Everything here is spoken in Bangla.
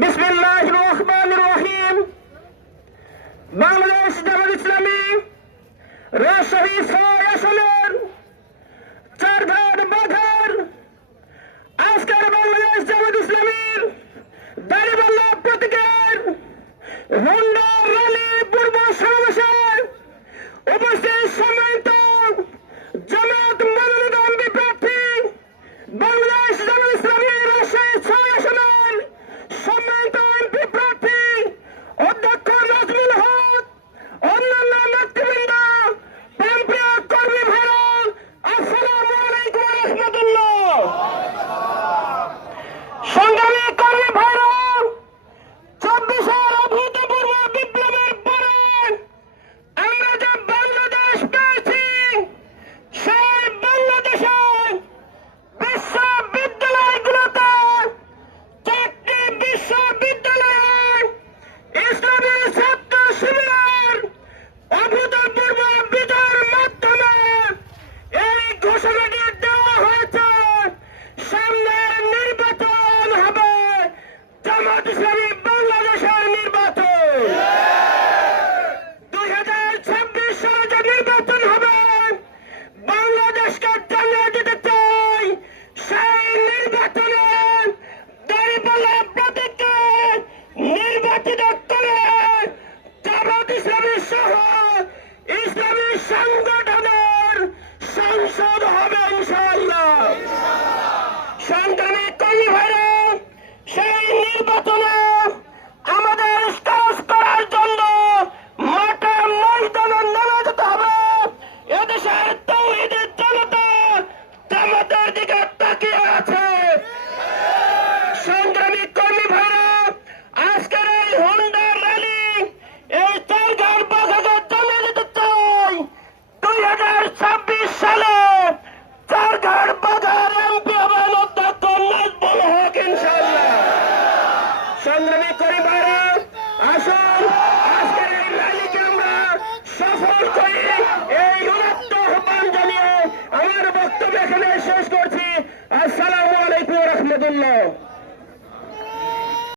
বিসমিল্লাহির রহমানির রহিম। বাংলাদেশ জামাত ইসলামী রাজশাহী ৬ আসনের চারঘাট বাঘার আজকের বাংলাদেশ জামাত ইসলামীর দাড়িপাল্লা প্রতীকের হোন্ডা র্যালি পূর্ব সমাবেশে উপস্থিত সম্মানিত জামাত মনোনীত এমপি প্রার্থী বাংলাদেশ জামাত ইসলামী রাজশাহী ৬ আসনের সম্মানিত এমপি প্রার্থী অধ্যক্ষ নাজমুল হক, অন্যান্য নেতৃবৃন্দ, প্রাণপ্রিয় কর্মী ভাইরা, আসসালামু আলাইকুম ওয়া রাহমাতুল্লাহ। সংগ্রামী কর্মী ভাইরা, ২৪-এর অভূতপূর্ব বিপ্লবের পরে আমরা যে বাংলাদেশ পেয়েছি, সেই বাংলাদেশে বিশ্ববিদ্যালয়গুলোতে ৪টি বিশ্ববিদ্যালয়ে ইসলামী ছাত্র শিবিরের অভূতপূর্ব বিজয়ের মাধ্যমে এই ঘোষণাটি দেওয়া হয়েছে, সামনের নির্বাচন হবে জামাত ইসলামী বাংলাদেশের নির্বাচন। ২০২৬ সালে যে নির্বাচন হবে, বাংলাদেশকে জানিয়ে দিতে চাই, সেই নির্বাচনে দাড়িপাল্লা প্রতীককে নির্বাচিত করে জামাত ইসলামী সহ ইসলামী সংগঠনের সংসদ হবে ইনশাআল্লাহ। সংগ্রামী কর্মী ভাইরা, সেই নির্বাচনে আমাদের কাজ করার জন্য মাঠে ময়দানে নেমে যেতে হবে। এদেশের তাওহীদের জনতা জামাতের দিকে তাকিয়ে আছে। সংগ্রামী কর্মী ভাইরা, আজকের এই হোন্ডা র্যালি এই চারঘাট বাঘাকে জানিয়ে দিতে চাই, ২০২৬ সালে চারঘাট বাঘার এমপি হবেন অধ্যক্ষ নাজমুল হক ইনশাআল্লাহ। সংগ্রামী কর্মী ভাইরা, আসুন আজকের এই র্যালিকে আমরা সফল করি। এই উন্নত